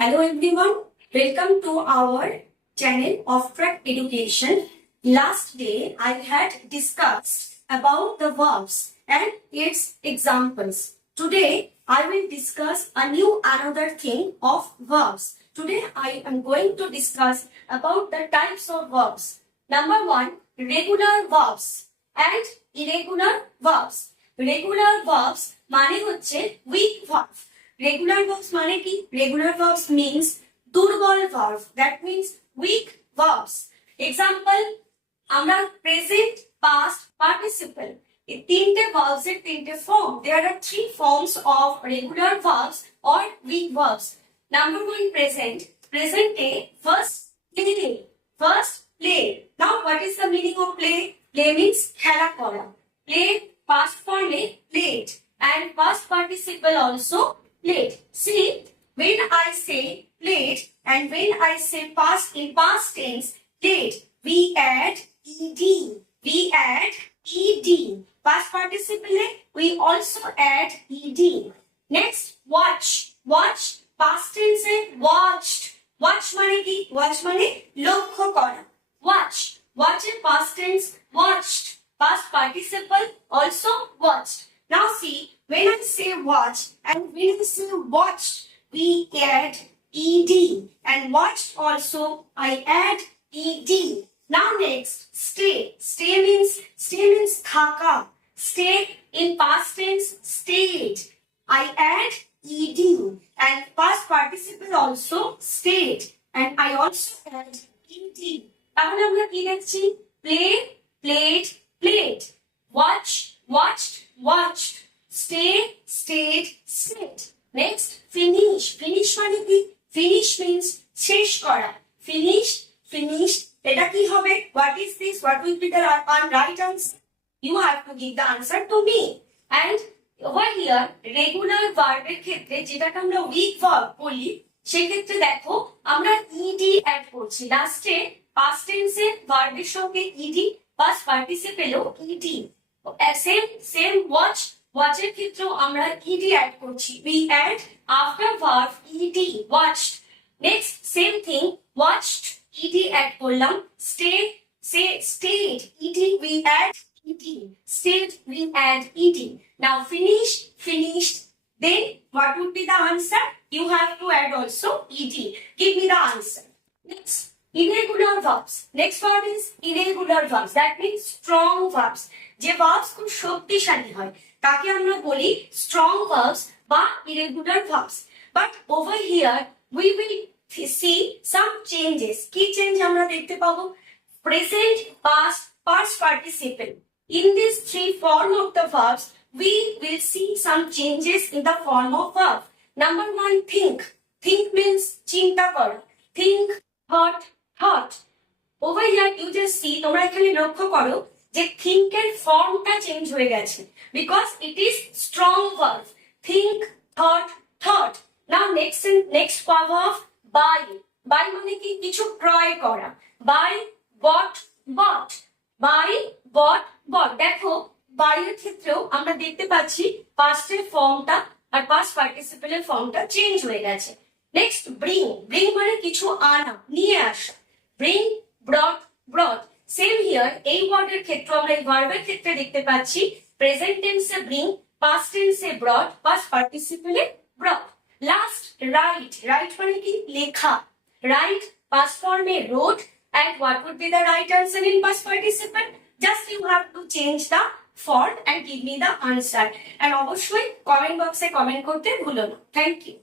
Hello everyone, welcome to our channel Offtrack Education. Last day I had discussed about the verbs and its examples. Today I will discuss another thing of verbs. Today I am going to discuss about the types of verbs. Number 1, regular verbs and irregular verbs. Regular verbs মানে হচ্ছে weak verb. Regular verbs মানে কি? Regular verbs means দুর্বল verb. That means weak verbs. Example, আমরা present, past, participle. এই তিনটে verbs এর তিনটে form. There are three forms of regular verbs or weak verbs. Number 1, present. Present A first play. First play. Now what is the meaning of play? Play means খেলা করা. Play past form A played and past participle also played. See, when I say played and when I say past in past tense played, we add ed. We add ed. Past participle we also add ed. Next, watch. Watch past tense watched. Watch মানে কি? Watch মানে লক্ষ্য করা. Watch. Watch in past tense watched. Past participle also watched. Now see, when I say watch and when I say watched, we add ed. And watched also, I add ed. Now next, stay. Stay means thaka. Stay in past tense stayed. I add ed. And past participle also stayed. And I also add ed. তাহলে আমরা কি লিখছি? Play, played, played. Watch, watched, watched. Stay, stayed, stayed. Next, finish. Finish মানে কি? Finish means শেষ করা. Finish, finished. এটা কি হবে? What is this? What will be the right answer? You have to give the answer to me. And over here, regular verb এর ক্ষেত্রে যেটাকে আমরা weak verb বলি, সেক্ষেত্রে দেখো আমরা ed অ্যাড করছি। লাস্টে past tense এর verb এর সঙ্গে ed, past participle ও ed. Same watch. Watch এর ক্ষেত্রেও আমরা ed অ্যাড করছি। We add after verb ed, watched. Next, same thing, watched, ed add করলাম। Stay, say stayed, ed we add ed. Stayed we add ed. Now finish, finished. Then what would be the answer? You have to add also ed. Give me the answer. Next, irregular verbs. Next word is irregular verbs. That means strong verbs. যে verbs খুব শক্তিশালী হয় তাকে আমরা বলি strong verbs বা irregular verbs. But over here we will see some changes. কি change আমরা দেখতে পাবো? Present, past, past participle. In these three form of the verbs, we will see some changes in the form of verb. Number 1, think. Think means চিন্তা করা. Think, thought. Over here you just see, তোমরা এখানে লক্ষ্য করো যে think এর ফর্মটা change হয়ে গেছে because it is strong verb. Think, thought. Now next verb of buy. Buy মানে কি? কিছু ক্রয় করা. Buy, bought. Buy, bought. দেখো buy এর ক্ষেত্রেও আমরা দেখতে পাচ্ছি past এর ফর্মটা আর past participle এর ফর্মটা চেঞ্জ হয়ে গেছে। নেক্সট, bring মানে কিছু আনা, নিয়ে আসা। Bring, brought. সেম হিয়ার এই ওয়ার্ডের ক্ষেত্রে আমরা এই ভার্বের ক্ষেত্রে দেখতে পাচ্ছি প্রেজেন্ট টেন্সে bring, past টেন্সে brought, past participle brought. Last, write মানে কি? লেখা। Write past form A wrote, and what would be the right answer in past participle? Just you have to change the form and give me the answer. And অবশ্যই comment বক্সে comment করতে ভুলো না। Thank you.